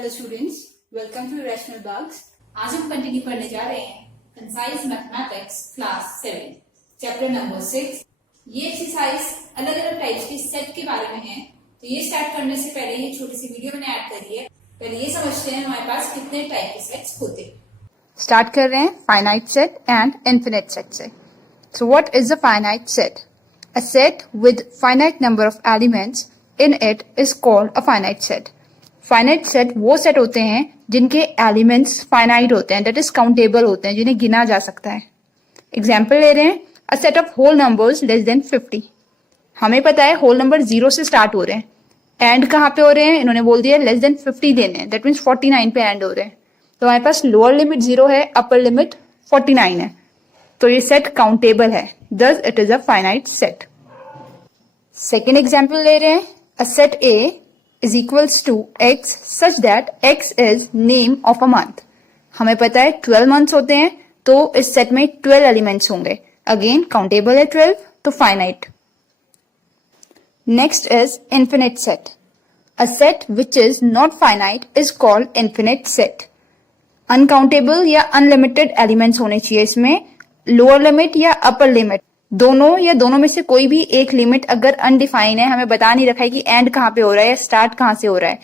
Hello students, welcome to rational bugs. आज हम continue करने जा रहे हैं concise mathematics class 7 chapter number 6। ये एक्सरसाइज अलग अलग टाइप्स के सेट के बारे में है। तो ये स्टार्ट करने से पहले ये छोटी सी वीडियो मैंने ऐड करी है। पहले ये समझते हैं हमारे पास कितने टाइप के सेट्स होते हैं। स्टार्ट कर रहे हैं finite set and infinite set से। So what is a finite set? A set with finite number of elements in it is called a finite set. Finite set वो सेट होते हैं जिनके एलिमेंट्स फाइनाइट होते हैं, दैट इज काउंटेबल होते हैं, जिन्हें गिना जा सकता है। एग्जाम्पल ले रहे हैं, a set of whole numbers less than 50। हमें पता है होल नंबर 0 से स्टार्ट हो रहे हैं, एंड कहाँ पे हो रहे हैं? इन्होंने बोल दिया लेस देन 50 देने हैं, दैट मीन्स 49 पे एंड हो रहे हैं। तो हमारे पास लोअर लिमिट 0 है, अपर लिमिट 49 है, तो ये सेट काउंटेबल है, thus it is a finite set. Second example ले रहे हैं, a set A is equals to x such that x is name of a month। हमें पता है 12 मंथ्स होते हैं, तो इस सेट में 12 एलिमेंट्स होंगे। अगेन काउंटेबल है 12, तो finite. Next is infinite set. A set which is not finite is called infinite set. Uncountable या अनलिमिटेड एलिमेंट्स होने चाहिए इसमें, लोअर लिमिट या अपर लिमिट दोनों या दोनों में से कोई भी एक लिमिट अगर अनडिफाइन है, हमें बता नहीं रखा है कि एंड कहाँ पे हो रहा है या स्टार्ट कहाँ से हो रहा है,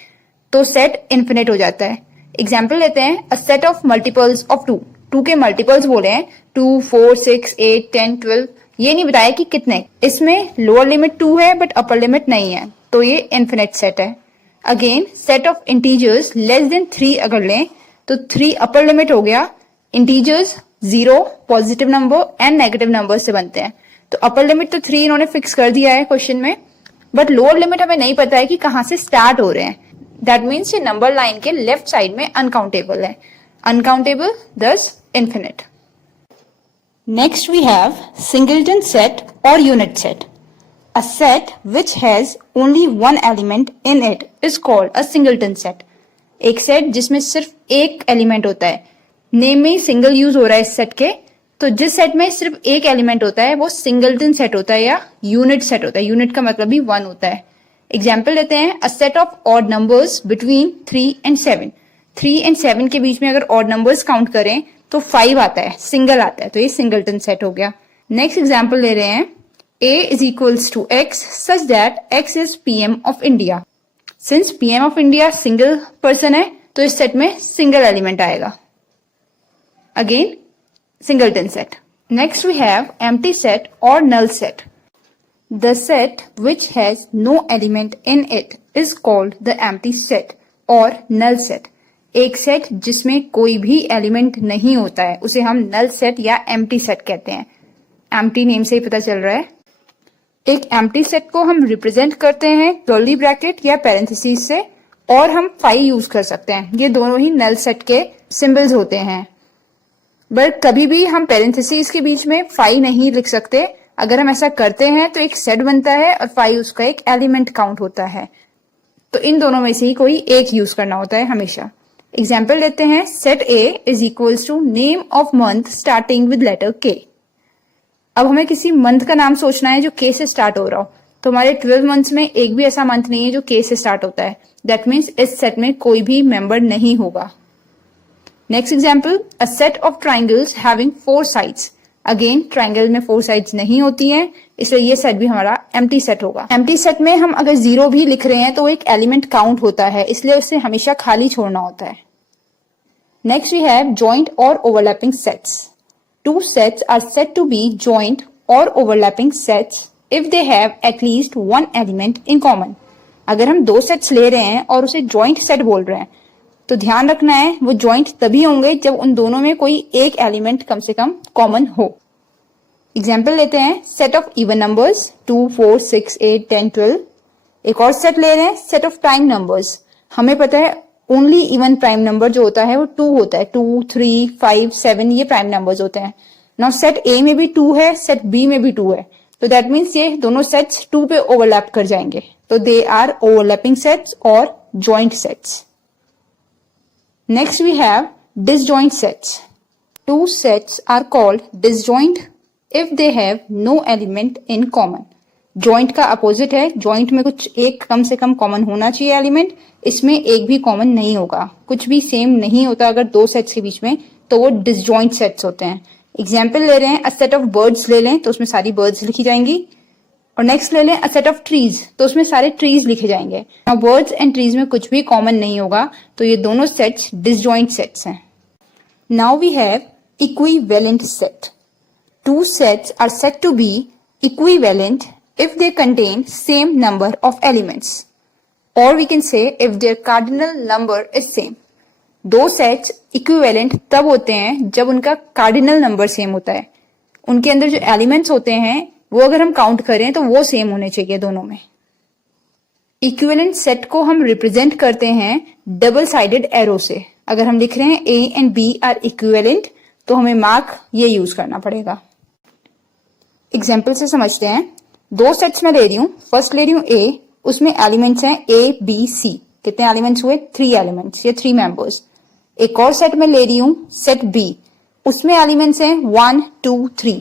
तो सेट इन्फिनिट हो जाता है। एग्जाम्पल लेते हैं, a set of multiples of 2। 2 के मल्टीपल्स बोले हैं 2, 4, 6, 8, 10, 12। ये नहीं बताया कि कितने। इसमें लोअर लिमिट 2 है बट अपर लिमिट नहीं है, तो ये इन्फिनिट सेट है। Again set of integers less than 3 अगर लें तो 3 अपर लिमिट हो गया। Integers 0 positive number and negative number से बनते हैं, तो अपर लिमिट तो 3 इन्होंने फिक्स कर दिया है क्वेश्चन में, बट लोअर लिमिट हमें नहीं पता है कि कहां से स्टार्ट हो रहे हैं। दैट मीन्स ये नंबर लाइन के लेफ्ट साइड में अनकाउंटेबल है, uncountable thus infinite. Next we have singleton set और unit set. A set which has only one element in it is called a singleton set. एक set जिसमें सिर्फ एक element होता है, नेम में सिंगल यूज हो रहा है इस सेट के, तो जिस सेट में सिर्फ एक एलिमेंट होता है वो सिंगलटन सेट होता है या यूनिट सेट होता है। यूनिट का मतलब भी 1 होता है। एग्जाम्पल लेते हैं, a set of odd numbers between 3 and 7। 3 and 7 के बीच में अगर ऑड नंबर्स काउंट करें तो 5 आता है, सिंगल आता है, तो ये सिंगलटन सेट हो गया। नेक्स्ट एग्जाम्पल ले रहे हैं, a is equals to x such that x is PM of India. Since PM of India single person है, तो इस सेट में सिंगल एलिमेंट आएगा। Again, singleton set. Next we have empty set or null set. The set which has no element in it is called the empty set or null set. एक set जिसमें कोई भी element नहीं होता है उसे हम null set या empty set कहते हैं। empty नेम से ही पता चल रहा है। एक empty set को हम रिप्रेजेंट करते हैं कर्ली ब्रैकेट या पैरेंथेसिस से, और हम 5 यूज कर सकते हैं। ये दोनों ही null set के सिंबल्स होते हैं, बट कभी भी हम पैरेंथेसिस के बीच में 5 नहीं लिख सकते। अगर हम ऐसा करते हैं तो एक सेट बनता है और 5 उसका एक एलिमेंट काउंट होता है, तो इन दोनों में से ही कोई एक यूज करना होता है हमेशा। एग्जाम्पल लेते हैं, set A is equals to name of month starting with letter K. अब हमें किसी मंथ का नाम सोचना है जो के से स्टार्ट हो रहा हो, तो हमारे 12 मंथ्स में एक भी ऐसा मंथ नहीं है जो के से स्टार्ट होता है। दैट मीन्स इस सेट में कोई भी मेंबर नहीं होगा। Next example, a set of triangles having 4 sides. Again triangle में 4 साइड्स नहीं होती हैं, इसलिए ये सेट भी हमारा एम्प्टी सेट होगा। एम्प्टी सेट में हम अगर 0 भी लिख रहे हैं तो एक एलिमेंट काउंट होता है, इसलिए उसे हमेशा खाली छोड़ना होता है। नेक्स्ट वी हैव जॉइंट और overlapping sets. 2 sets are said to be joint और overlapping sets if they have at least 1 element in common. अगर हम 2 सेट्स ले रहे हैं और उसे जॉइंट सेट बोल रहे हैं, तो ध्यान रखना है वो जॉइंट तभी होंगे जब उन दोनों में कोई एक एलिमेंट कम से कम कॉमन हो। एग्जाम्पल लेते हैं, सेट ऑफ इवन नंबर्स 2, 4, 6, 8, 10, 12। एक और सेट ले रहे हैं, सेट ऑफ प्राइम नंबर्स। हमें पता है ओनली इवन प्राइम नंबर जो होता है वो 2 होता है। 2, 3, 5, 7 ये प्राइम नंबर्स होते हैं। नाउ सेट ए में भी 2 है, सेट बी में भी 2 है, तो दैट मीन्स ये दोनों सेट्स 2 पे ओवरलैप कर जाएंगे, तो दे आर ओवरलैपिंग सेट्स और joint sets. Next we have disjoint sets. 2 sets are called disjoint if they have no element in common. Joint का अपोजिट है, जॉइंट में कुछ एक कम से कम कॉमन होना चाहिए एलिमेंट, इसमें एक भी कॉमन नहीं होगा, कुछ भी सेम नहीं होता अगर दो सेट्स के बीच में, तो वो डिसजॉइंट सेट्स होते हैं। एग्जाम्पल ले रहे हैं, अ सेट ऑफ बर्ड्स ले लें तो उसमें सारी बर्ड्स लिखी जाएंगी, और नेक्स्ट ले लें अ सेट ऑफ ट्रीज तो उसमें सारे ट्रीज लिखे जाएंगे। और बर्ड्स एंड ट्रीज में कुछ भी कॉमन नहीं होगा, तो ये दोनों सेट्स डिसजॉइंट सेट्स हैं। Now we have equivalent set. Two sets are said to be equivalent if they contain same number of elements, or we can say if their cardinal number is same. दो sets equivalent तब होते हैं जब उनका cardinal number same होता है, उनके अंदर जो एलिमेंट्स होते हैं वो अगर हम काउंट करें तो वो सेम होने चाहिए दोनों में। इक्विवेलेंट सेट को हम रिप्रेजेंट करते हैं डबल साइडेड एरो से। अगर हम लिख रहे हैं A and B are equivalent तो हमें मार्क ये यूज करना पड़ेगा। एग्जाम्पल से समझते हैं, दो सेट्स में ले रही हूँ, फर्स्ट ले रही हूँ ए, उसमें एलिमेंट्स हैं ए बी सी, कितने एलिमेंट्स हुए, 3 एलिमेंट्स या 3 मेंबर्स। एक और सेट में ले रही हूँ सेट बी, उसमें एलिमेंट्स हैं 1 2 3,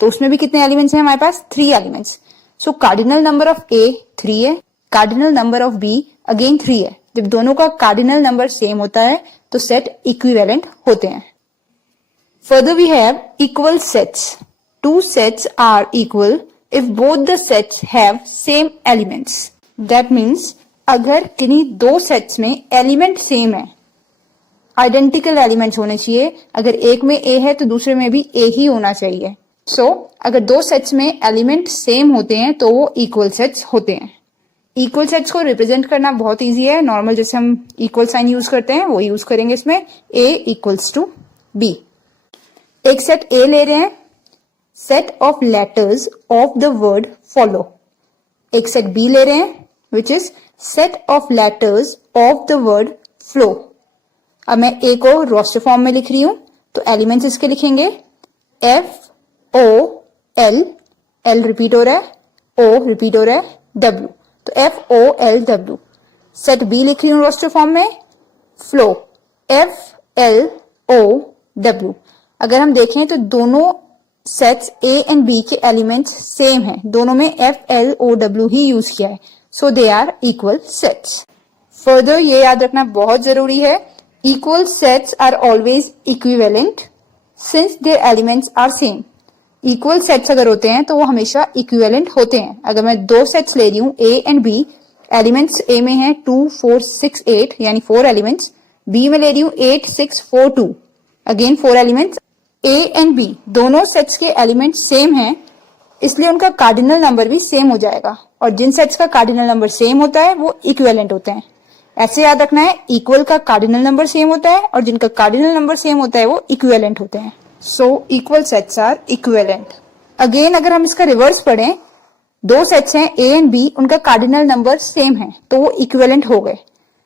तो उसमें भी कितने एलिमेंट्स हैं हमारे पास, 3 elements. So cardinal number of A 3 है, cardinal number of B again 3 है। जब दोनों का कार्डिनल नंबर सेम होता है तो सेट इक्विवेलेंट होते हैं। Further we have equal sets. Two sets are equal if both the sets have same elements. That means अगर किन्हीं दो सेट्स में एलिमेंट सेम है, आइडेंटिकल एलिमेंट्स होने चाहिए, अगर एक में ए है तो दूसरे में भी ए ही होना चाहिए। सो अगर दो सेट्स में एलिमेंट सेम होते हैं तो वो इक्वल सेट्स होते हैं। इक्वल सेट्स को रिप्रेजेंट करना बहुत इजी है, नॉर्मल जैसे हम इक्वल साइन यूज करते हैं वो यूज करेंगे इसमें, ए इक्वल्स टू बी। एक सेट ए ले रहे हैं, set of letters of the word follow। एक सेट बी ले रहे हैं which is set of letters of the word flow। अब मैं ए को रोस्टर फॉर्म में लिख रही हूं तो एलिमेंट्स इसके लिखेंगे F O L, L repeat हो रहा है, O रिपीट हो रहा है, W, तो F O L W। Set B लिख रही हूं रोस्टर फॉर्म में, flow F L O W। अगर हम देखें तो दोनों सेट्स ए एंड बी के एलिमेंट्स सेम हैं, दोनों में एफ एल ओ डब्ल्यू ही यूज किया है, so they are equal sets. Further ये याद रखना बहुत जरूरी है, equal sets are always equivalent since their elements are same. Equal sets अगर होते हैं तो वो हमेशा इक्विवेलेंट होते हैं। अगर मैं दो सेट्स ले रही हूँ ए एंड बी, एलिमेंट्स ए में है 2 4 6 8 यानी 4 एलिमेंट्स, बी में ले रही हूँ 8 6 4 2 again 4 elements. A and B दोनों सेट्स के एलिमेंट सेम हैं, इसलिए उनका कार्डिनल नंबर भी सेम हो जाएगा, और जिन सेट्स का कार्डिनल नंबर सेम होता है वो इक्विवेलेंट होते हैं। ऐसे याद रखना है, इक्वल का कार्डिनल नंबर सेम होता है और जिनका कार्डिनल नंबर सेम होता है वो इक्विवेलेंट होते हैं। So equal sets are equivalent. Again अगर हम इसका रिवर्स पढ़ें, दो सेट्स हैं ए एंड बी, उनका कार्डिनल नंबर सेम है तो वो इक्विवेलेंट हो गए।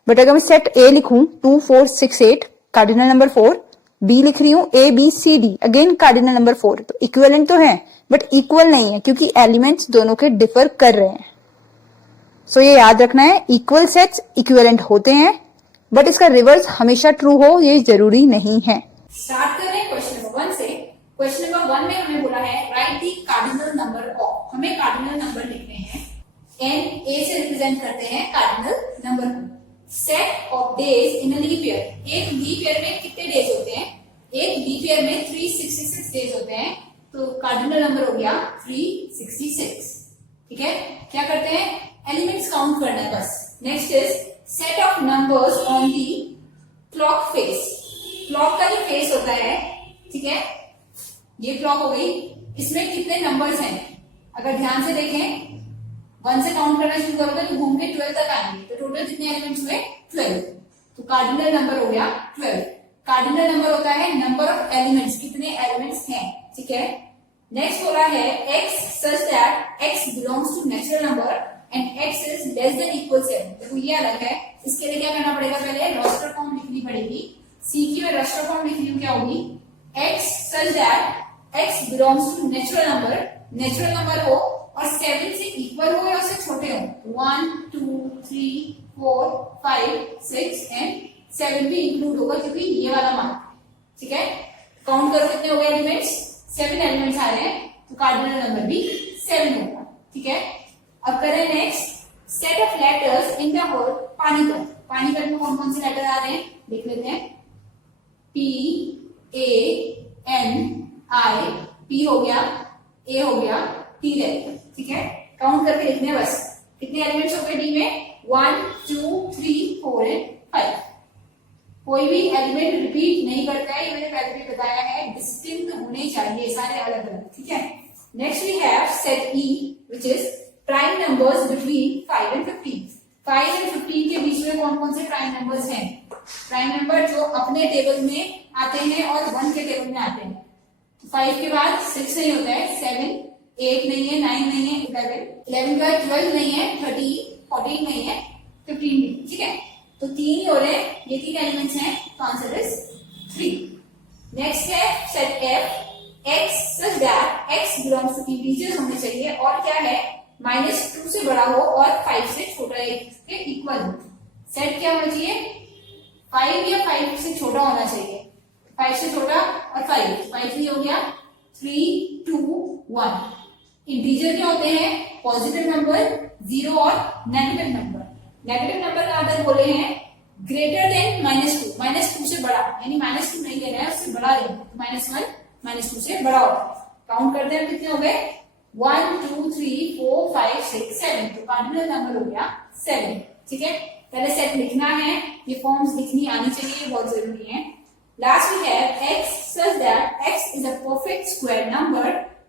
बट अगर मैं सेट ए लिखूं 2 4 6 8 कार्डिनल नंबर 4, बी लिख रही हूं A B C D again cardinal number 4, तो इक्विवेलेंट तो है बट इक्वल नहीं है क्योंकि एलिमेंट्स दोनों के डिफर कर रहे हैं। सो ये याद रखना है, इक्वल सेट्स इक्विवेलेंट होते हैं बट इसका रिवर्स हमेशा ट्रू हो ये जरूरी नहीं है। स्टार्ट कर रहे हैं क्वेश्चन नंबर 1 से। क्वेश्चन नंबर 1 में हमें बोला है write the cardinal number of, हमें कार्डिनल नंबर लिखने हैं, एन ए से रिप्रेजेंट करते हैं कार्डिनल नंबर को। Set of days in a leap year, एक लीप ईयर में कितने डेज होते हैं, एक लीप ईयर में 366 डेज होते हैं, तो कार्डिनल नंबर हो गया 366। ठीक है, क्या करते हैं, एलिमेंट्स काउंट करना है बस। Next is set of numbers on the clock face, clock का जो फेस होता है, ठीक है, ये क्लॉक हो गई, इसमें कितने नंबर्स हैं, अगर ध्यान से देखें 1 से काउंट करना शुरू करोगे तो घूम के 12 तक आएंगे, तो टोटल कितने एलिमेंट्स हुए 12, तो कार्डिनल नंबर हो गया 12। कार्डिनल नंबर होता है नंबर ऑफ एलिमेंट्स, कितने एलिमेंट्स हैं, ठीक है। नेक्स्ट हो रहा है x such that x belongs to natural number and x is less than equal 7। देखो ये अलग है, इसके लिए क्या करना पड़ेगा, पहले रास्टर फॉर्म लिखनी पड़ेगी। सी की मैं रास्टर फॉर्म लिख रही हूँ, क्या होगी, x such that x belongs to natural number, natural number हो और 7 से इक्वल हो या उससे छोटे हो, 1 2 3 4 5 6 एंड 7 भी इंक्लूड होगा क्योंकि ये वाला मार्क, ठीक है। काउंट करो कितने हो गए एलिमेंट्स, 7 एलिमेंट्स आ रहे हैं, तो कार्डिनल नंबर भी 7 होगा, ठीक है। अब करें next set of letters in the word Panipat. Panipat में कौन कौन से लेटर आ रहे हैं देख लेते हैं। P A N I, P हो गया, A हो गया, T रह गया। ठीक है, काउंट करके लिखने हैं बस। कितने एलिमेंट्स हो गए डी में? 1 2 3 4 एंड 5। कोई भी एलिमेंट रिपीट नहीं करता है, ये मैंने पहले भी बताया है, डिस्टिंक्ट होने चाहिए सारे अलग अलग। ठीक है, next we have set E which is prime numbers between 5 and 15। 5 and 15 के बीच में कौन कौन से प्राइम नंबर्स हैं? प्राइम नंबर जो अपने टेबल में आते हैं और 1 के टेबल में आते हैं। 5 के बाद 6 नहीं होता है, 7 8 नहीं है, 9 नहीं है, 11 का 12 नहीं है, 13 14 नहीं है, 15 नहीं। ठीक है, तो 3 ही हो रहे हैं, ये 3 एलिमेंट्स हैं, तो आंसर इज 3। नेक्स्ट है set F x such that x belongs to integers होने चाहिए और क्या है -2 से बड़ा हो और 5 से छोटा के इक्वल हो। सेट क्या होना चाहिए? 5 या 5 से छोटा होना चाहिए। 5 से छोटा और 5 ही हो गया, 3 2 1। इंटीजर क्या होते हैं? पॉजिटिव नंबर, 0 और नेगेटिव नंबर। नेगेटिव नंबर का अगर बोले हैं ग्रेटर देन -2, -2 से बड़ा, यानी -2 नहीं लेना है, उससे बड़ा लेना है, तो -1 -2 से बड़ा होगा। काउंट करते हैं कितने हो गए? 1 2 3 4 5 6 7। तो कार्डिनल नंबर हो गया 7। ठीक है, पहले सेट लिखना है, ये फॉर्म्स लिखनी आनी चाहिए, बहुत जरूरी है। Last we have x such that x is a perfect square number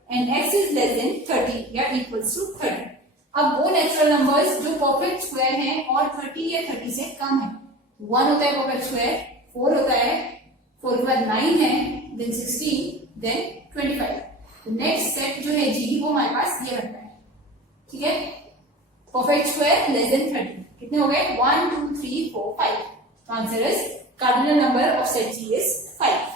and x is less than 30 या equals to 30। अब वो नेचुरल नंबर्स जो परफेक्ट स्क्वायर हैं और 30 या 30 से कम है। 1 होता है परफेक्ट स्क्वायर, 4 होता है, 4 के बाद 9 है, देन 16, देन 25। तो नेक्स्ट सेट जो है जी वो हमारे पास ये रखता है। ठीक है, परफेक्ट स्क्वायर लेस देन 30। कितने हो गए? 1 2 3 4 5। तो answer is cardinal number of set G is 5।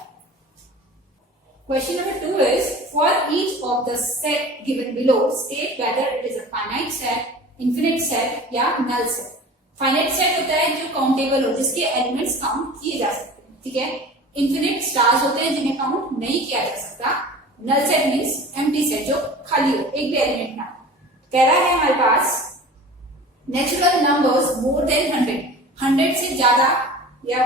Question number 2 is for each of the set given below state whether it is a finite set, infinite set या null set। Finite set होता है जो countable हो, जिसके elements count किए जा सकते हैं। ठीक है, इन्फिनिट स्टार्स होते हैं जिन्हें काउंट नहीं किया जा सकता। Null set means empty set, जो खाली हो, एक भी एलिमेंट ना हो। कह रहा है हमारे पास नेचुरल नंबर्स मोर देन 100 से ज्यादा या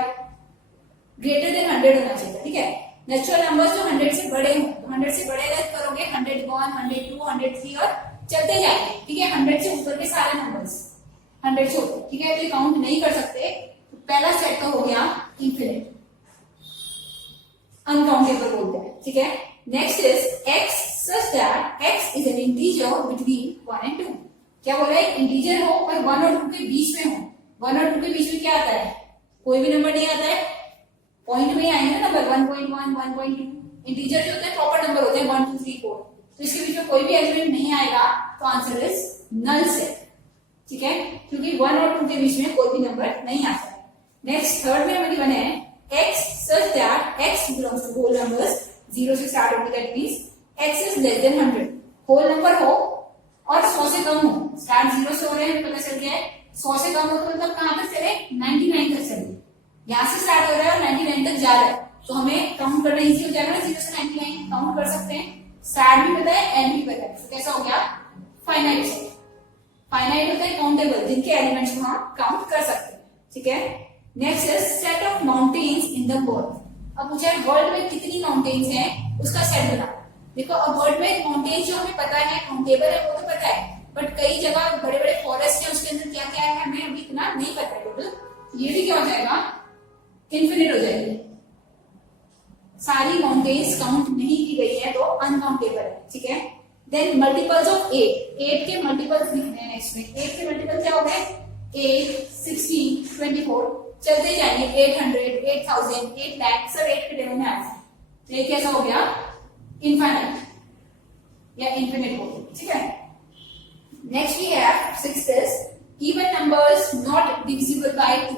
ग्रेटर देन 100 होना चाहिए। ठीक है, नेचुरल नंबर्स जो 100 से बड़े हों, तो 100 से बड़े रद्द करोगे, 101 102 103 और चलते जाएंगे। ठीक है, 100 से ऊपर के सारे नंबर्स 100 से ऊपर। ठीक है, तो काउंट नहीं कर सकते। तो पहला सेट तो हो गया इंफिनिट, अनकाउंटेबल बोलते हैं। ठीक है, next is x such that x is an integer between 1 and 2। क्या बोल रहा है? इंटीजर हो और 1 और 2 के बीच में हो। 1 और 2 के बीच में क्या आता है? कोई भी नंबर नहीं आता है, पॉइंट में आएंगे नंबर 1.1 1.2। इंटीजर जो होते हैं प्रॉपर नंबर होते हैं 1 2 3 4। तो इसके बीच में कोई भी एलिमेंट नहीं आएगा, तो आंसर इज नल सेट। ठीक है, क्योंकि 1 और 2 के बीच में कोई भी नंबर नहीं आता है। नेक्स्ट थर्ड में हमें गिवन है x such that x belongs to whole numbers, 0 से स्टार्ट होगी, that means x is less than 100। Whole number हो और 100 से कम हो। स्टार्ट 0 से हो रहे हैं, पता चल गया है। 100 से कम हो तो मतलब कहां तक चले? 99 तक चले। यहाँ से स्टार्ट हो रहा है और 99 तक जा रहा है, तो हमें काउंट करना इजी हो जाएगा ना। 0 से 99 काउंट कर सकते हैं। स्टार्ट भी पता है, एंड भी पता है, तो कैसा हो गया? Finite set. फाइनाइट होता है काउंटेबल, जिनके एलिमेंट्स को हम काउंट कर सकते हैं। ठीक है, next is set of mountains in the world. अब मुझे वर्ल्ड में कितनी माउंटेन्स हैं उसका सेट बना। देखो, अब वर्ल्ड में माउंटेन्स जो हमें पता है काउंटेबल है वो तो पता है, बट कई जगह बड़े बड़े फॉरेस्ट है, उसके अंदर क्या क्या है हमें अभी इतना नहीं पता है टोटल। ये भी क्या हो जाएगा? इन्फिनिट हो जाएगी। सारी माउंटेन्स काउंट नहीं की गई है तो अनकाउंटेबल है। ठीक है, देन मल्टीपल्स ऑफ 8 के मल्टीपल्स लिखने हैं नेक्स्ट में। 8 के मल्टीपल क्या हो गए? 8 16 24, चलते जाएंगे। 800 8000 8 लाख सब 8 के टेबल में आ जाए, तो ये कैसा हो गया? इनफाइनाइट या इन्फिनिट हो गया। ठीक है, next we have 6 is even numbers not divisible by 2।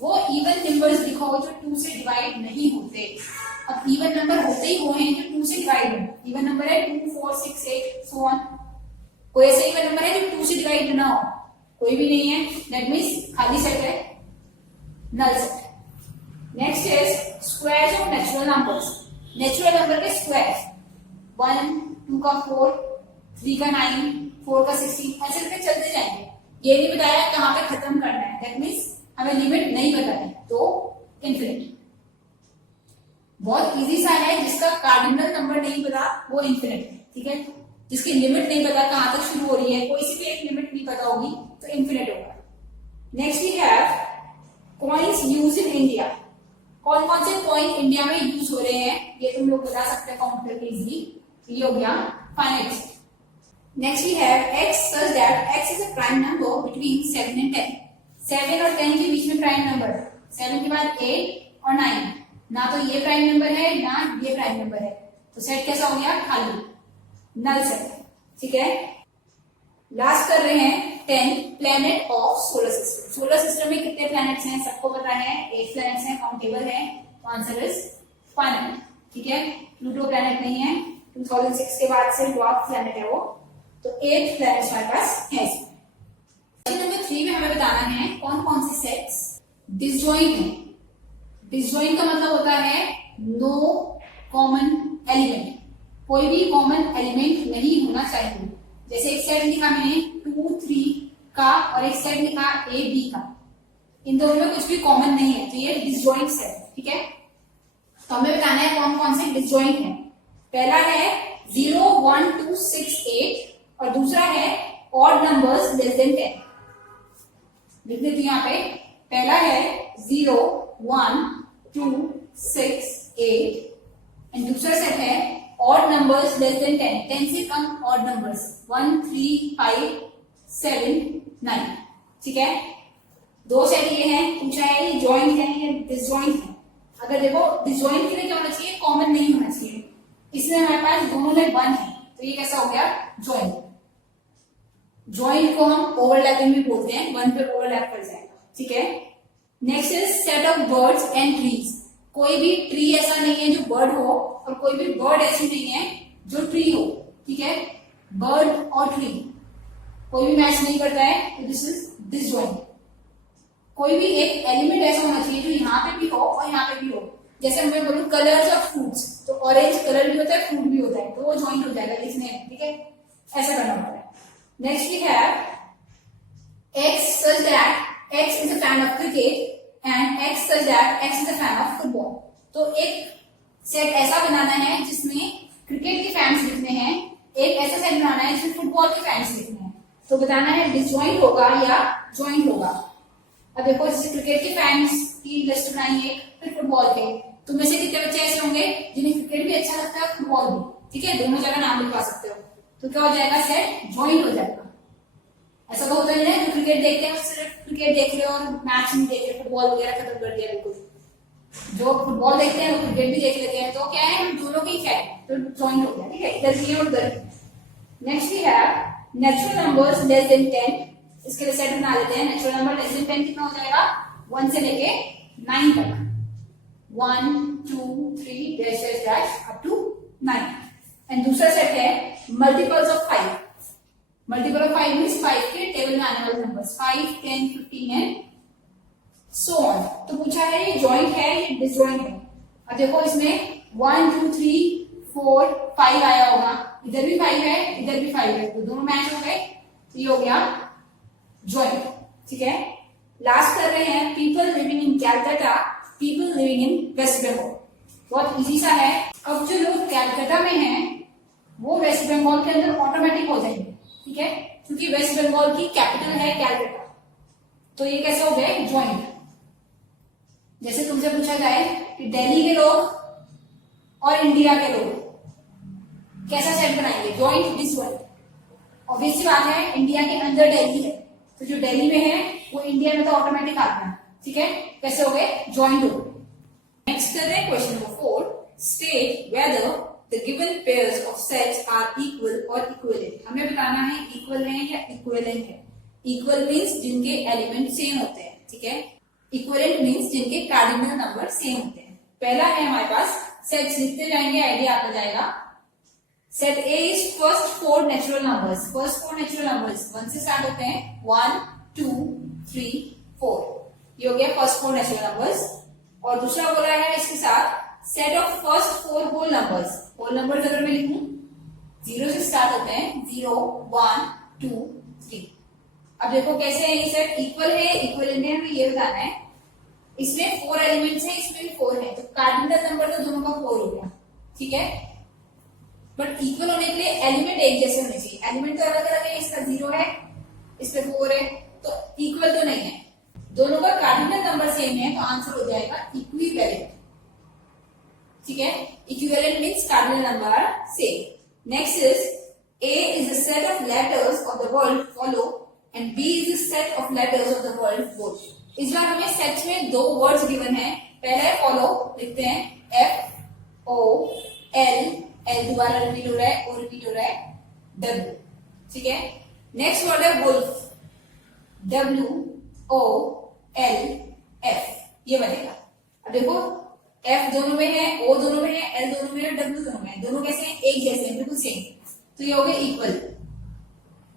वो इवन नंबर्स दिखाओ जो 2 से डिवाइड नहीं होते। अब इवन नंबर होते ही वो हैं जो 2 से डिवाइड हो। इवन नंबर है 2 4 6 8 सो ऑन। कोई ऐसा इवन नंबर है जो 2 से डिवाइड ना हो? कोई भी नहीं है, दैट मींस खाली सेट है, null set. Next is squares of natural numbers. Natural number के स्क्वायर्स 1 2 का 4 3 का 9 4 का 16, ऐसे करके चलते जाएंगे। ये नहीं बताया कहाँ पे खत्म करना है, दैट मीन्स हमें लिमिट नहीं पता है, तो इन्फिनिट। बहुत इजी सा है, जिसका कार्डिनल नंबर नहीं पता वो इन्फिनिट है, ठीक है। जिसकी लिमिट नहीं पता कहाँ तक शुरू हो रही है, कोई सी भी एक लिमिट नहीं पता होगी तो इन्फिनिट होगा। Next we have coins use in India. कौन कौन से कॉइन इंडिया में यूज हो रहे हैं ये तुम लोग बता सकते हैं काउंट करके इजीली। ये हो गया finite. Next we have x such that x is a prime number between 7 and 10। 7 और 10 के बीच में प्राइम नंबर, 7 के बाद 8 और 9, ना तो ये प्राइम नंबर है ना ये प्राइम नंबर है, तो सेट कैसा हो गया, खाली, नल सेट, ठीक है। लास्ट कर रहे हैं 10 planet of solar system. Solar system में कितने प्लैनेट्स हैं सबको पता है, 8 प्लैनेट्स हैं, काउंटेबल है, तो आंसर इज 1, ठीक है। प्लूटो प्लैनेट नहीं है, 2006 के बाद से ड्वार्फ प्लैनेट है वो, तो 8 प्लैनेट्स हमारे पास है। नंबर 3 में हमें बताना है कौन कौन से सेट्स डिसजॉइंट हैं। डिसजॉइंट का मतलब होता है नो कॉमन एलिमेंट, कोई भी कॉमन एलिमेंट नहीं होना चाहिए। जैसे एक सेट लिखा मैंने 2 3 का और एक सेट लिखा ए बी का, इन दोनों में कुछ भी कॉमन नहीं है, तो ये डिसजॉइंट सेट है, ठीक है। तो हमें बताना है कौन कौन से डिसजॉइंट है। पहला है 0 1 2 6 8 और दूसरा है ऑड नंबर्स लेस देन 10। लिख देती हूं यहाँ पे, पहला है 0 1 2 6 8 एंड दूसरा सेट है ऑड नंबर्स लेस देन 10, 10 से कम ऑड नंबर्स 1 3 5 7 9, ठीक है। दो सेट ये हैं, पूछा है ये जॉइंट है या डिसजॉइंट है। अगर देखो डिसजॉइंट के लिए क्या होना चाहिए, कॉमन नहीं होना चाहिए, इसमें हमारे पास दोनों में 1 है, तो ये कैसा हो गया, जॉइंट। जॉइंट को हम ओवरलैपिंग भी बोलते हैं, 1 पे ओवरलैप कर जाएगा, ठीक है। Next is set of birds and trees. कोई भी ट्री ऐसा नहीं है जो बर्ड हो और कोई भी बर्ड ऐसी नहीं है जो ट्री हो, ठीक है। बर्ड और ट्री कोई भी मैच नहीं करता है, तो दिस इज डिसजॉइंट। कोई भी एक एलिमेंट ऐसा होना चाहिए जो यहाँ पे भी हो और यहाँ पे भी हो। जैसे मैं बोलूं कलर्स ऑफ फ्रूट्स, तो ऑरेंज कलर भी होता है, फ्रूट भी होता है, तो वो जॉइंट हो जाएगा लिखने, ठीक है। ऐसा करना होता है। Next we have x such that x is a fan of cricket and x such that x is a fan of football। तो एक सेट ऐसा बनाना है जिसमें क्रिकेट के फैंस लिखने हैं, एक ऐसा सेट बनाना है जिसमें फुटबॉल के फैंस लिखने हैं। तो बताना है डिसजॉइंट होगा या जॉइंट होगा। अब देखो जैसे क्रिकेट के फैंस की लिस्ट बनाई है, फिर फुटबॉल के, तो में से कितने बच्चे ऐसे होंगे जिन्हें क्रिकेट भी अच्छा लगता है फुटबॉल भी, ठीक है, दोनों जगह नाम लिखवा सकते हो, तो क्या हो जाएगा, सेट जॉइंट हो जाएगा। ऐसा तो होता नहीं है जो क्रिकेट देखते हैं सिर्फ क्रिकेट देख रहे और मैच नहीं देख रहे, फुटबॉल वगैरह खत्म कर दिया बिल्कुल। जो फुटबॉल देखते हैं वो क्रिकेट भी देख लेते हैं, तो क्या है, हम दोनों के ही फैन, तो जॉइंट हो गया, ठीक है, इधर भी और उधर भी। Next we have natural numbers less than 10। इसके लिए सेट बना लेते हैं। नेचुरल नंबर लेस देन 10 कितना हो जाएगा, 1 से लेके 9 तक, 1 2 3 dash dash dash up to 9। And दूसरा सेट है multiples of 5। Multiple of 5 means 5 के टेबल में आने वाले नंबर्स, 5 10 15 एंड सो ऑन। तो पूछा है ये जॉइंट है ये डिसजॉइंट है। अब देखो इसमें 1 2 3 4 5 आया होगा, इधर भी 5 है इधर भी 5 है, तो दोनों मैच हो गए, तो ये हो गया जॉइंट, ठीक है। लास्ट कर रहे हैं people living in Calcutta, people living in West Bengal. बहुत इजी सा है। अब जो लोग कैलकाटा में हैं वो वेस्ट बंगाल के अंदर ऑटोमेटिक हो जाएंगे, ठीक है, क्योंकि वेस्ट बंगाल की कैपिटल है कैलकाटा, तो ये कैसे हो गए, जॉइंट। जैसे तुमसे पूछा जाए कि दिल्ली के लोग और इंडिया के लोग कैसा सेट बनाएंगे, जॉइंट डिसजॉइंट। ऑब्वियस सी बात है, इंडिया के अंदर दिल्ली है, तो जो दिल्ली में है वो इंडिया में तो ऑटोमेटिक आता है, ठीक है, कैसे हो गए, जॉइंट हो गए। नेक्स्ट कर रहे हैं question number 4, state whether the given pairs of sets are equal और इक्विवेलेंट। हमें बताना है इक्वल है या इक्विवेलेंट है। इक्वल मीन्स जिनके एलिमेंट सेम होते हैं, ठीक है, इक्विवेलेंट मीन्स जिनके कार्डिनल नंबर सेम होते हैं। पहला है हमारे पास, सेट्स लिखते जाएंगे आइडिया आता जाएगा। Set A is first 4 natural numbers. First 4 natural numbers 1 से स्टार्ट होते हैं, 1 2 3 4, ये हो गया फर्स्ट 4 नेचुरल नंबर्स। और दूसरा बोला है इसके साथ set of first 4 whole numbers. Whole numbers अगर मैं लिखूं 0 से स्टार्ट होते हैं, 0 1 2 3। अब देखो कैसे है ये सेट, इक्वल है, इक्विवेलेंट है, हमें ये बताना है। इसमें 4 एलिमेंट्स है, इसमें भी 4 है, तो कार्डिनल नंबर तो दोनों का 4 हो गया, ठीक है। बट इक्वल होने के लिए एलिमेंट एक जैसे होने चाहिए। एलिमेंट तो अलग अलग है, इसका 0 है, इसमें 4 है, तो इक्वल तो नहीं है। दोनों का कार्डिनल नंबर सेम है, तो आंसर हो जाएगा इक्विवेलेंट, ठीक है। Equivalent means cardinal number are same. Next is A is a set of letters of the word follow and B is a set of letters of the word watch। इस बार हमें sets में 2 words given है। पहला है follow, लिखते हैं F O L, L दोबारा repeat हो रहा है, O रिपीट हो रहा है, W, ठीक है। नेक्स्ट वर्ड है wolf, W O L F, ये बनेगा। अब देखो F दोनों में है, O दोनों में है, L दोनों में है, W दोनों में है। दोनों कैसे हैं? एक जैसे हैं, बिल्कुल सेम, तो ये हो गए इक्वल।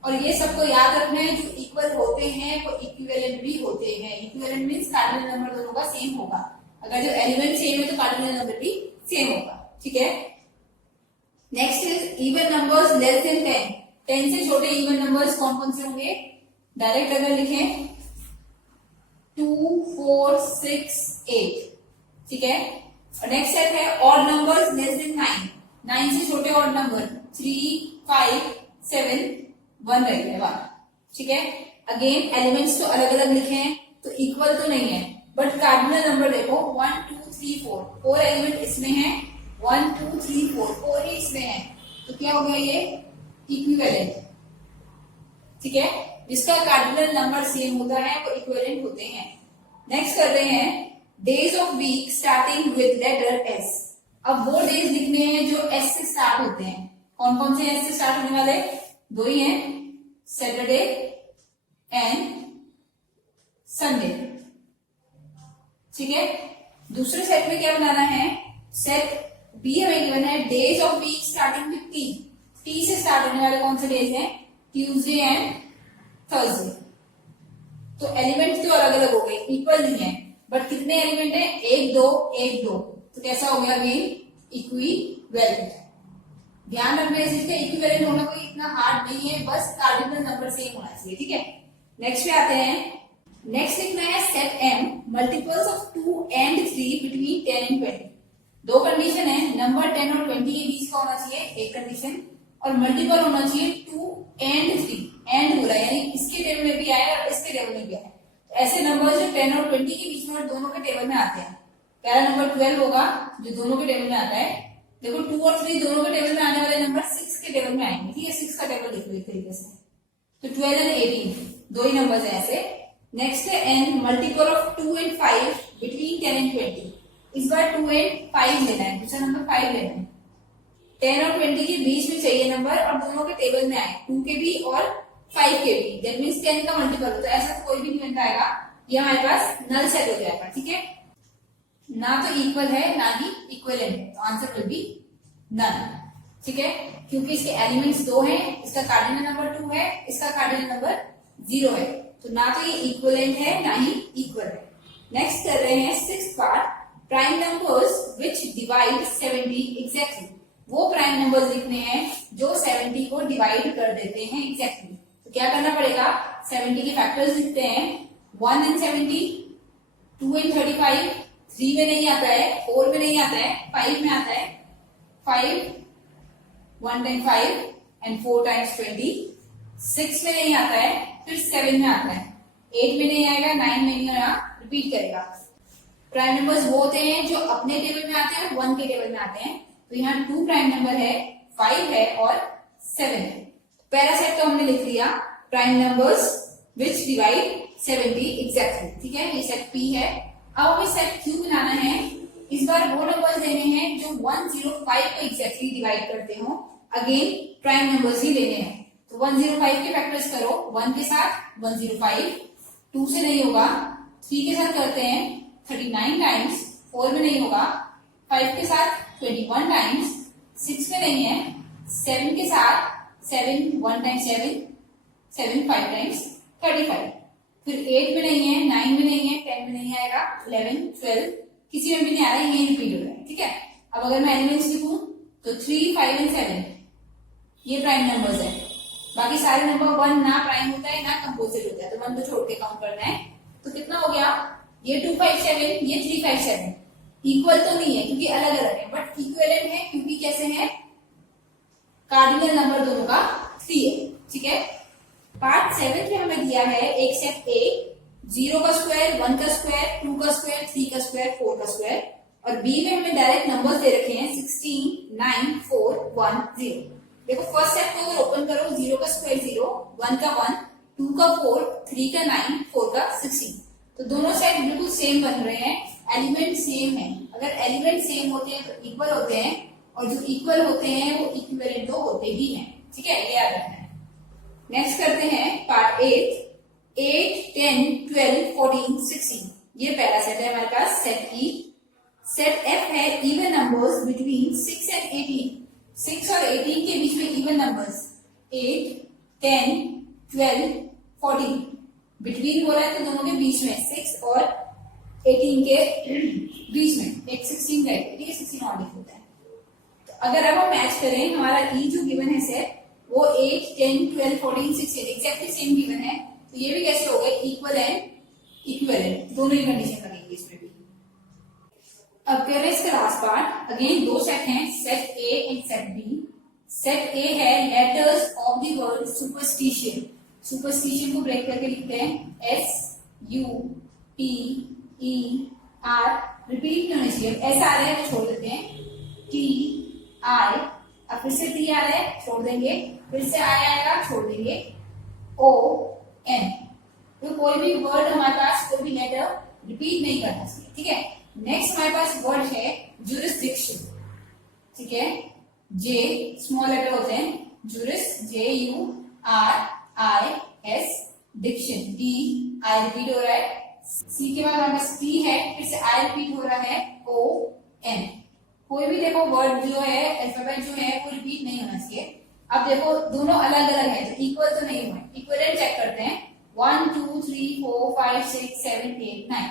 और ये सबको याद रखना है, जो इक्वल होते हैं वो इक्विवेलेंट भी होते हैं। इक्विवेलेंट मींस कार्डिनल नंबर दोनों का सेम होगा। अगर जो एलिमेंट सेम है तो कार्डिनल नंबर भी सेम होगा, ठीक है। Next is even numbers less than 10। 10 से छोटे इवन नंबर्स कौन कौन से होंगे? डायरेक्ट अगर लिखें 2 4 6 8, ठीक है। और नेक्स्ट सेट है ऑड नंबर्स लेस देन 9। 9 से छोटे ऑड नंबर 3 5 7 1 रह गया, ठीक है। अगेन एलिमेंट्स तो अलग अलग लिखे हैं, तो इक्वल तो नहीं है, बट कार्डिनल नंबर देखो 1 2 3 4, 4 एलिमेंट इसमें है, 1 2 3 4, 4 ही इसमें है, तो क्या हो गया ये इक्विवेलेंट, ठीक है। जिसका कार्डिनल नंबर सेम होता है वो इक्विवेलेंट होते हैं। नेक्स्ट कर रहे हैं days of week starting with letter S. अब वो डेज लिखने हैं जो एस से स्टार्ट होते हैं। कौन कौन से एस से स्टार्ट होने वाले? 2 ही हैं, सैटरडे एंड संडे, ठीक है। दूसरे सेट में क्या बनाना है? सेट बी हमें गिवन है days of week starting with T. T से स्टार्ट होने वाले कौन से डेज हैं? Tuesday and Thursday. तो एलिमेंट तो अलग अलग हो गए, इक्वल नहीं है, बट कितने एलिमेंट है? 1 2 1 2, तो कैसा हो गया? Again equivalent. ध्यान रखना है इसका इक्विवेलेंट होना कोई इतना हार्ड नहीं है, बस कार्डिनल नंबर सेम होना चाहिए, ठीक है। नेक्स्ट पे आते हैं। नेक्स्ट लिखना है set M multiples of 2 and 3 between 10 and 20। 2 condition है, नंबर 10 और 20 के बीच का होना चाहिए एक कंडीशन, और मल्टीपल होना चाहिए 2 एंड 3। एंड बोला यानी इसके टेबल में भी आया और इसके टेबल में भी आया। तो ऐसे नंबर जो 10 और 20 के बीच में और दोनों के टेबल में आते हैं। पहला नंबर 12 होगा जो दोनों के टेबल में आता है। देखो 2 और 3 दोनों के टेबल में आने वाले नंबर 6 के टेबल में आएंगे, ठीक है। 6 का टेबल लिख लो एक तरीके से, तो 12 एंड 18 2 ही नंबर्स हैं ऐसे। नेक्स्ट है N multiple of 2 and 5 between 10 and 20। इस बार 2 एंड 5 लेना है, दूसरा नंबर 5 लेना है। 10 और 20 के बीच में चाहिए नंबर और दोनों के टेबल में आए, 2 के भी और 5 के भी। दैट मींस 10 का मल्टीपल हो, तो ऐसा कोई भी नहीं बन पाएगा, ये हमारे पास नल सेट हो जाएगा, ठीक है। ना तो इक्वल है ना ही इक्विवेलेंट है, तो आंसर विल बी नन, ठीक है। क्योंकि इसके एलिमेंट्स 2 हैं, इसका कार्डिनल नंबर 2 है, इसका कार्डिनल नंबर 0 है, तो ना तो ये इक्विवेलेंट है ना ही इक्वल है। नेक्स्ट कर रहे हैं 6th part, prime numbers which divide 70 exactly. वो प्राइम नंबर्स लिखने हैं जो 70 को डिवाइड कर देते हैं एग्जैक्टली। तो क्या करना पड़ेगा? 70 के फैक्टर्स लिखते हैं, 1 एंड 70, 2 एंड 35, 3 में नहीं आता है, 4 में नहीं आता है, 5 में आता है, 5 1 टाइम 5 एंड 4 टाइम्स 20, 6 में नहीं आता है, फिर 7 में आता है, 8 में नहीं आएगा, 9 में नहीं आया, रिपीट करेगा। प्राइम नंबर्स वो होते हैं जो अपने टेबल में आते हैं, 1 के टेबल में आते हैं। तो यहाँ 2 प्राइम नंबर है, 5 है और 7 है। पहला सेट तो हमने लिख लिया, prime numbers which divide 70 exactly, ठीक है। ये सेट P है। अब हमें सेट Q बनाना है। इस बार वो नंबर्स देने हैं जो 105 को एग्जैक्टली डिवाइड करते हो। अगेन प्राइम नंबर्स ही लेने हैं, तो 105 के फैक्टर्स करो, 1 के साथ 105, 2 से नहीं होगा, 3 के साथ करते हैं 39 टाइम्स, 4 में नहीं होगा, 5 के साथ 21 टाइम्स, 6 में नहीं है, 7 के साथ 7 1 टाइम्स 7, 7 5 टाइम्स 35, फिर 8 में नहीं है, 9 में नहीं है, 10 में नहीं आएगा, 11 12 किसी में भी नहीं आ रहा है, ये रिपीट हो रहा है, ठीक है। अब अगर मैं एलिमेंट्स लिखूं तो 3 5 एंड 7 ये प्राइम नंबर्स है। बाकी सारे नंबर 1 ना प्राइम होता है ना कंपोजिट होता है, तो 1 को छोड़ के काउंट करना है। तो कितना हो गया, ये 257, ये 357। इक्वल तो नहीं है क्योंकि अलग अलग है, बट इक्विवेलेंट है क्योंकि कैसे है, कार्डिनल नंबर दोनों का 3 है। ठीक है, पार्ट 7 में हमें दिया है एक सेट ए, 0 का स्क्वायर, 1 का स्क्वायर, 2 का स्क्वायर, 3 का स्क्वायर, 4 का स्क्वायर, और बी में हमें डायरेक्ट नंबर्स दे रखे हैं 16, 9, 4, 1, 0। देखो फर्स्ट सेट को अगर ओपन करो, 0 का स्क्वायर 0, 1 का 1, 2 का 4, 3 का 9, 4 का 16। तो दोनों सेट बिल्कुल सेम बन रहे हैं, एलिमेंट सेम है। अगर एलिमेंट सेम होते हैं तो इक्वल होते हैं, और जो इक्वल होते हैं वो इक्विवेलेंट तो होते ही हैं। ठीक है, ये याद रखना है। नेक्स्ट करते हैं पार्ट 8, 8, 10, 12, 14, 16। ये पहला सेट है हमारे पास, सेट ई। सेट एफ है इवन नंबर्स बिटवीन 6 एंड 18। 6 और 18 के बीच में इवन नंबर्स, 8, 10, 12, 14। बिटवीन हो रहा है तो दोनों के बीच में, 6 और 18 के बीच में एक 16 का, ठीक है, 16 और लिख होता है। तो अगर अब हम मैच करें, हमारा ई जो गिवन है सेट, वो 8, 10, 12, 14, 16 एक्जैक्टली सेम गिवन है। तो ये भी कैसे हो गए, इक्वल एंड इक्विवेलेंट, दोनों ही कंडीशन लगेंगी इसमें भी। अब कह रहे हैं इसका लास्ट पार्ट, अगेन दो सेट हैं, set A and set B. Set A है letters of the word superstition. Superstition को ब्रेक करके लिखते हैं SUPER। रिपीट नहीं होनी चाहिए, ऐसा आ रहा है तो छोड़ देते हैं, TI, अब फिर से T आ रहा है छोड़ देंगे, फिर से I आएगा छोड़ देंगे, ON। तो कोई भी वर्ड हमारे पास, कोई भी लेटर रिपीट नहीं करना चाहिए। ठीक है, नेक्स्ट हमारे पास वर्ड है जुरिस्डिक्शन। ठीक है, J स्मॉल लेटर होते हैं, जुरिस, JURIS, डिक्शन, DI रिपीट हो रहा है, C के बाद हमारे पास T है, फिर से I रिपीट हो रहा है, ON। कोई भी देखो वर्ड जो है, अल्फाबेट जो है वो रिपीट नहीं होना चाहिए। अब देखो दोनों अलग अलग है तो इक्वल तो नहीं हुए, इक्विवेलेंट चेक करते हैं, 1, 2, 3, 4, 5, 6, 7, 8, 9।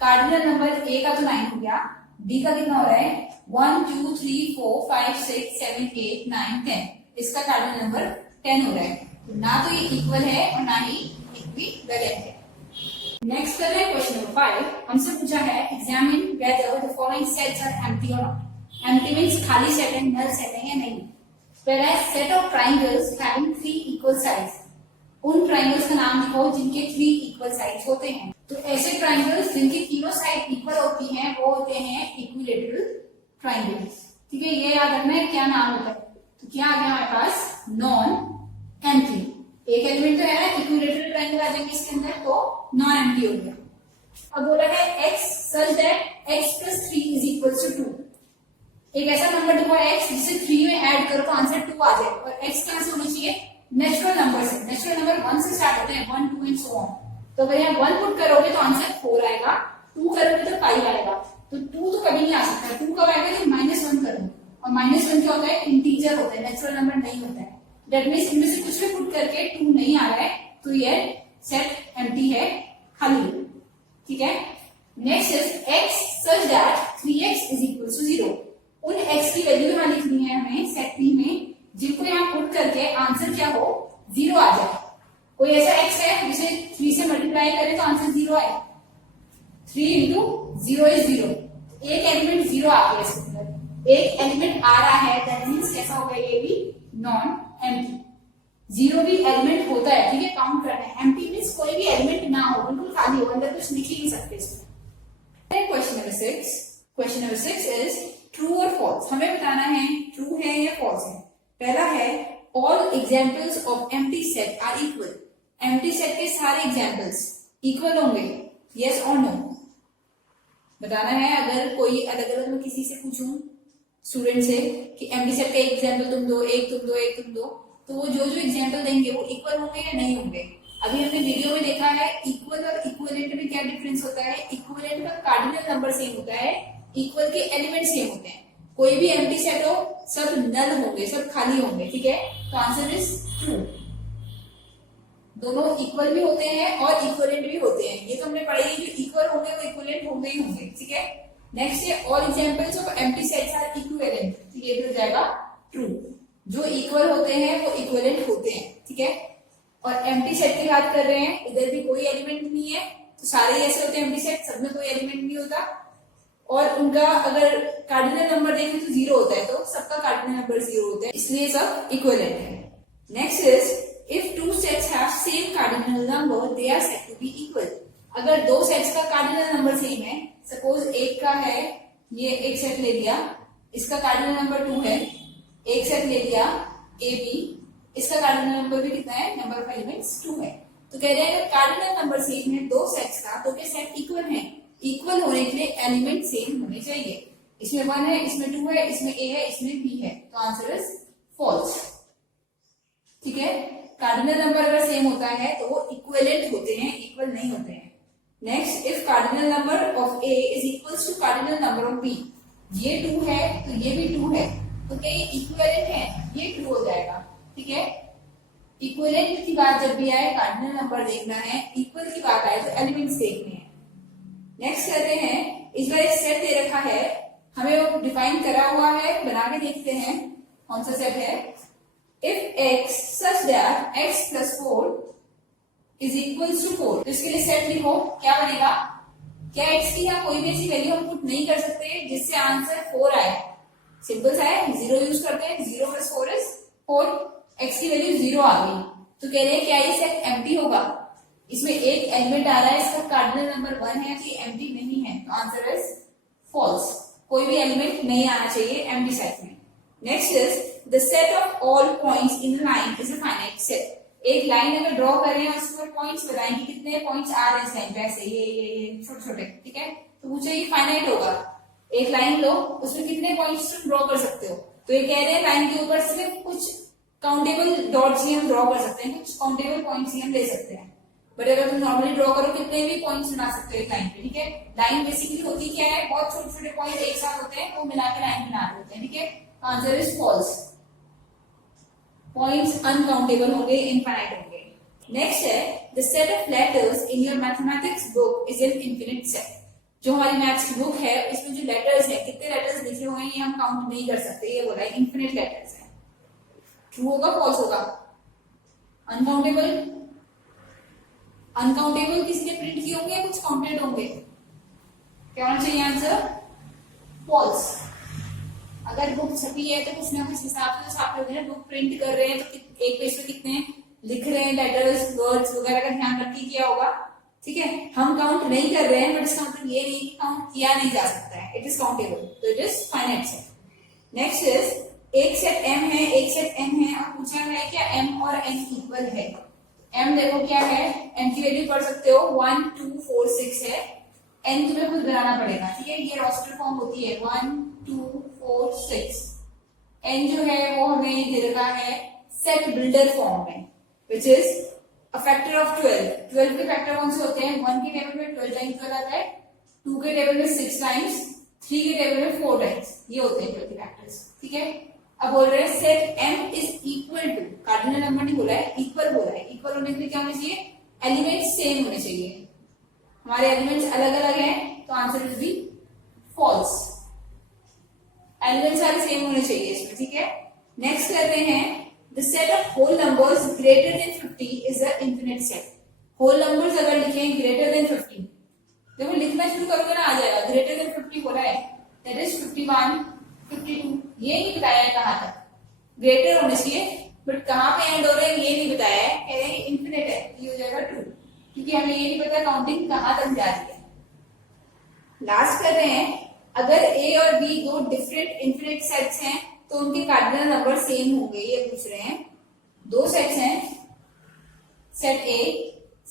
कार्डिनल नंबर ए का तो 9 हो गया, डी का कितना हो रहा है, 1, 2, 3, 4, 5, 6, 7, 8, 9, 10। इसका कार्डिनल नंबर 10 हो रहा है। तो ना तो ये इक्वल है और ना ही इक्विवेलेंट है। नेक्स्ट कर रहे हैं क्वेश्चन नंबर 5। हमसे पूछा है, examine whether the following sets are empty और नॉट। एम्प्टी मींस खाली सेट है, नल सेट है या नहीं। पहला है set of triangles having 3 equal sides. उन ट्राइंगल्स का नाम लिखो जिनके 3 इक्वल साइड्स होते हैं। तो ऐसे ट्राइंगल्स जिनकी तीनों साइड इक्वल होती हैं वो होते हैं इक्विलैटरल ट्राइंगल्स। ठीक है, ये याद रखना है क्या नाम होता है। तो क्या आ गया हमारे पास, नॉन एम्प्टी। एक एलिमेंट तो है ना, इक्विलैटरल ट्राइंगल आ जाएंगे इसके अंदर, तो नॉन एम्प्टी हो गया। अब बोला है x such that x plus 3 is equals to 2। एक ऐसा नंबर दिखो x जिसे 3 में ऐड करो तो आंसर 2 आ जाए, और x कहां से होना चाहिए, नेचुरल नंबर से। नेचुरल नंबर 1 से स्टार्ट होते हैं, 1, 2 एंड सो ऑन। तो अगर यहाँ 1 पुट करोगे तो आंसर 4 आएगा, 2 करोगे तो 5 आएगा। तो 2 तो कभी नहीं आ सकता, 2 कब आएगा, जब -1 करो, और -1 क्या होता है, इंटीजर होता है, नेचुरल नंबर नहीं होता है। दैट मींस इनमें से कुछ भी पुट करके 2 नहीं आ रहा है, तो ये सेट एम्प्टी है, खाली है। ठीक है, next is x such that 3x is equal to 0। उन x की वैल्यू यहाँ लिखनी है हमें सेट P में, जिनको यहाँ पुट करके आंसर क्या हो, 0 आ जाए। कोई ऐसा x है जिसे 3 से मल्टीप्लाई करें तो आंसर 0 आए, 3 into 0 is 0। एक एलिमेंट 0 आ गया इसके अंदर, एक एलिमेंट आ रहा है, दैट मींस कैसा होगा, ये भी नॉन एम्प्टी। 0 भी एलिमेंट होता है, ठीक है, काउंट करना है। एम्प्टी मींस कोई भी एलिमेंट ना हो, बिल्कुल खाली हो, अंदर कुछ लिख ही नहीं सकते इसमें। Question number 6। Question number 6 is true और फॉल्स। हमें बताना है ट्रू है या फॉल्स है। पहला है all examples of empty set are equal. Empty set के सारे एग्जाम्पल्स इक्वल होंगे, यस और नो। बताना है, अगर कोई अलग अलग मैं किसी से पूछूं स्टूडेंट से कि एम्प्टी सेट का एग्जाम्पल तुम दो, एक तुम दो, एक तुम दो, तो वो जो जो एग्जाम्पल देंगे वो इक्वल होंगे या नहीं होंगे। अभी हमने वीडियो में देखा है इक्वल और इक्विवेलेंट में क्या डिफरेंस होता है। इक्विवेलेंट का कार्डिनल नंबर सेम होता है, इक्वल के एलिमेंट सेम होते हैं। कोई भी एम्प्टी सेट हो, सब नल होंगे, सब खाली होंगे। ठीक है, तो आंसर इज ट्रू। दोनों इक्वल भी होते हैं और इक्विवेलेंट भी होते हैं, ये तो हमने पढ़े ही, जो इक्वल होंगे वो इक्विवेलेंट होंगे ही होंगे। ठीक है, नेक्स्ट है all examples of empty sets are equivalent. तो ये भी हो जाएगा ट्रू। जो इक्वल होते हैं वो इक्विवेलेंट होते हैं। ठीक है। और एम्प्टी सेट की बात कर रहे हैं, इधर भी कोई एलिमेंट नहीं है, तो सारे ऐसे होते हैं एम्प्टी सेट, सब में कोई एलिमेंट नहीं होता, और उनका अगर कार्डिनल नंबर देखें तो 0 होता है, तो सबका कार्डिनल नंबर 0 होता है, इसलिए सब इक्विवेलेंट है। Next is if two sets have same cardinal number they are said to be equal. अगर दो सेट्स का कार्डिनल नंबर सेम है, सपोज एक का है, ये एक सेट ले लिया, इसका कार्डिनल नंबर 2 है, एक सेट ले लिया ए बी, इसका कार्डिनल नंबर भी कितना है, नंबर ऑफ एलिमेंट्स 2 है, तो कह रहे हैं अगर कार्डिनल नंबर सेम है दो सेट्स का, तो क्या सेट इक्वल है? इक्वल होने के लिए एलिमेंट सेम होने चाहिए। इसमें 1 है, इसमें 2 है, इसमें ए है, इसमें बी है, तो आंसर इज फॉल्स। ठीक है, कार्डिनल नंबर अगर सेम होता है तो वो इक्विवेलेंट होते हैं, इक्वल नहीं होते हैं। Next, if cardinal number of A is equals to cardinal number of B, ये 2 है तो ये भी 2 है, तो क्या ये इक्विवेलेंट है? ये ट्रू हो जाएगा। ठीक है, इक्विवेलेंट की बात जब भी आए कार्डिनल नंबर देखना है, इक्वल की बात आए तो एलिमेंट्स देखने हैं। नेक्स्ट करते हैं, इस बार एक सेट दे रखा है, हमें वो डिफाइन करा हुआ है, बना के देखते हैं कौन सा सेट है। If x such that x plus 4 is equals to 4, तो इसके लिए सेट लिखो, क्या बनेगा? क्या x की यहाँ कोई भी ऐसी वैल्यू हम पुट नहीं कर सकते जिससे आंसर 4 आए? सिंपल सा है, 0 यूज करते हैं, 0 प्लस 4 इज 4, x की वैल्यू 0 आ गई, तो कह रहे हैं क्या ये सेट एम्प्टी होगा? इसमें एक एलिमेंट आ रहा है, इसका कार्डिनल नंबर 1 है, तो ये एम्प्टी नहीं है, तो आंसर इज फॉल्स। कोई भी एलिमेंट नहीं आना चाहिए एम्प्टी सेट में। Next is the set of all points in line is a finite set. एक लाइन अगर ड्रॉ कर रहे हैं, उसके ऊपर पॉइंट्स बताएंगे कितने पॉइंट्स आ रहे हैं इस लाइन पे, ऐसे ये छोटे छोटे, ठीक है, तो पूछे ये फाइनाइट होगा। एक लाइन लो, उसमें कितने पॉइंट्स तुम ड्रॉ कर सकते हो, तो ये कह रहे हैं लाइन के ऊपर सिर्फ कुछ काउंटेबल डॉट्स ही हम ड्रॉ कर सकते हैं, कुछ काउंटेबल पॉइंट्स ही हम ले सकते हैं। बट अगर तुम नॉर्मली ड्रॉ करो कितने भी पॉइंट्स बना सकते हो एक लाइन पे। ठीक है, लाइन बेसिकली होती क्या है, बहुत छोटे छोटे पॉइंट एक साथ होते हैं, वो मिला के लाइन बना देते हैं। ठीक है, answer is false. Points uncountable होंगे, इनफाइनाइट होंगे। नेक्स्ट है, the set of letters in your mathematics book is an infinite set. जो हमारी मैथ्स की बुक है, इसमें जो लेटर्स है, कितने लेटर्स लिखे हुए हैं ये हम काउंट नहीं कर सकते, ये बोला है इनफिनिट लेटर्स है। ट्रू होगा फॉल्स होगा? अनकाउंटेबल, अनकाउंटेबल किसी ने प्रिंट किए होंगे, कुछ काउंटेड होंगे, क्या होना चाहिए आंसर? फॉल्स। अगर बुक छपी है तो कुछ ना कुछ हिसाब से छापे होंगे ना, बुक प्रिंट कर रहे हैं तो एक पेज पे कितने लिख रहे हैं लेटर्स, वर्ड्स वगैरह का ध्यान रख के किया होगा। ठीक है, हम काउंट नहीं कर रहे हैं, बट इसका मतलब ये नहीं कि काउंट किया नहीं जा सकता है, इट इज काउंटेबल, तो it is finite set. Next is एक सेट m है, एक सेट n है, और पूछा है क्या m और n इक्वल है। m देखो क्या है, m की वैल्यू पढ़ सकते हो 1 2 4 6 है, n तुम्हें खुद बनाना पड़ेगा। ठीक है, ये रोस्टर फॉर्म होती है 1 2 4 6। n जो है वो हमें दे रखा है सेट बिल्डर फॉर्म में, which is a factor of 12। 12 के फैक्टर कौन से होते हैं? 1 के टेबल में 12 टाइम्स 12 आता है, 2 के टेबल में 6 टाइम्स, 3 के टेबल में 4 टाइम्स, ये होते हैं 12 के फैक्टर्स। ठीक है, अब बोल रहे हैं set m is equal to, cardinal number नहीं बोला है, इक्वल बोला है। इक्वल होने के लिए क्या होना चाहिए? एलिमेंट्स सेम होने चाहिए। हमारे एलिमेंट्स अलग अलग हैं, तो answer will be false. Elements सारे सेम होने चाहिए इसमें। ठीक है, नेक्स्ट करते हैं, the set of whole numbers greater than 50 is a infinite set. Whole numbers अगर लिखे ग्रेटर देन 50, देखो लिखना शुरू करोगे ना आ जाएगा, ग्रेटर देन 50 हो रहा है, दैट इज 51 52, ये नहीं बताया है कहां तक ग्रेटर होने चाहिए, बट कहां पे एंड हो रहा है ये नहीं बताया है, कह रहे हैं इनफिनिट है, ये हो जाएगा ट्रू, क्योंकि हमें ये नहीं पता काउंटिंग कहां तक जा रही है। लास्ट कर रहे हैं, अगर a और b दो डिफरेंट इनफिनिट सेट्स हैं तो उनके कार्डिनल नंबर सेम होंगे, ये पूछ रहे हैं। दो सेट्स हैं, सेट a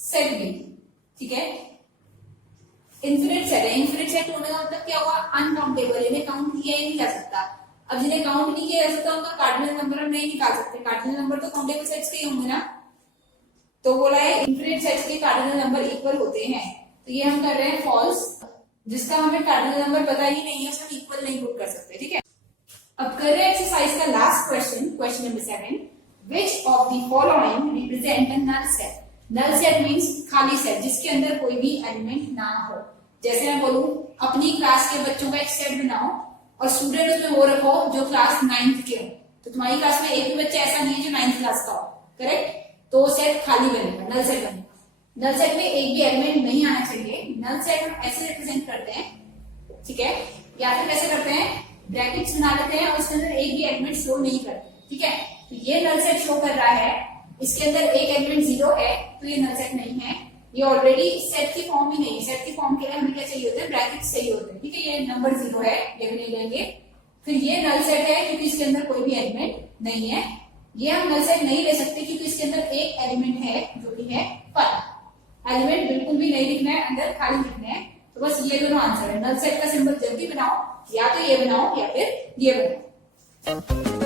सेट b, ठीक है, इनफिनिट सेट है। इनफिनिट सेट होने का मतलब क्या हुआ? अनकाउंटेबल, इन्हें काउंट किया ही नहीं जा सकता। अब जिन्हें काउंट नहीं किया जा सकता उनका कार्डिनल नंबर हम नहीं निकाल सकते, कार्डिनल नंबर तो काउंटेबल सेट्स के ही होंगे ना, तो बोला है इनफिनिट सेट्स के कार्डिनल नंबर इक्वल होते हैं, तो ये हम कर रहे हैं फॉल्स। जिसका हमें कार्डिनल नंबर पता ही नहीं है उसमें इक्वल नहीं पुट कर सकते। ठीक है, अब कर रहे हैं एक्सरसाइज का last question, question number 7, which of the following represent a null set. Null set means खाली सेट जिसके अंदर कोई भी एलिमेंट ना हो। जैसे मैं बोलूं अपनी क्लास के बच्चों का एक सेट बनाओ और स्टूडेंट उसमें वो रखो जो क्लास 9th के हो, तो तुम्हारी क्लास में एक भी बच्चा ऐसा नहीं है जो 9th क्लास का हो, करेक्ट। तो सेट खाली बनेगा, नल सेट बनेगा। नल सेट में एक भी एलिमेंट नहीं आना चाहिए। नल सेट हम ऐसे रिप्रेजेंट करते हैं, ठीक है, या फिर कैसे करते हैं, ब्रैकेट्स बना लेते हैं और उसके अंदर एक भी एलिमेंट शो नहीं करते, ठीक है। तो ये नल सेट शो कर रहा है, इसके अंदर एक एलिमेंट 0 है, तो ये नल सेट नहीं है, ये ऑलरेडी सेट की फॉर्म ही नहीं है। सेट की फॉर्म के लिए हमें क्या चाहिए होता है, ब्रैकेट्स चाहिए होते हैं, ठीक है। ये नंबर 0 है, ये भी नहीं लेंगे। फिर ये नल सेट है क्योंकि इसके अंदर कोई भी एलिमेंट नहीं है। ये हम नल सेट नहीं ले सकते क्योंकि इसके अंदर एक एलिमेंट है जो कि है 5। एलिमेंट बिल्कुल भी नहीं लिखना है, अंदर खाली लिखना है। तो बस ये दोनों आंसर है। नल सेट का सिंबल जल्दी बनाओ, या तो ये बनाओ या फिर ये बनाओ।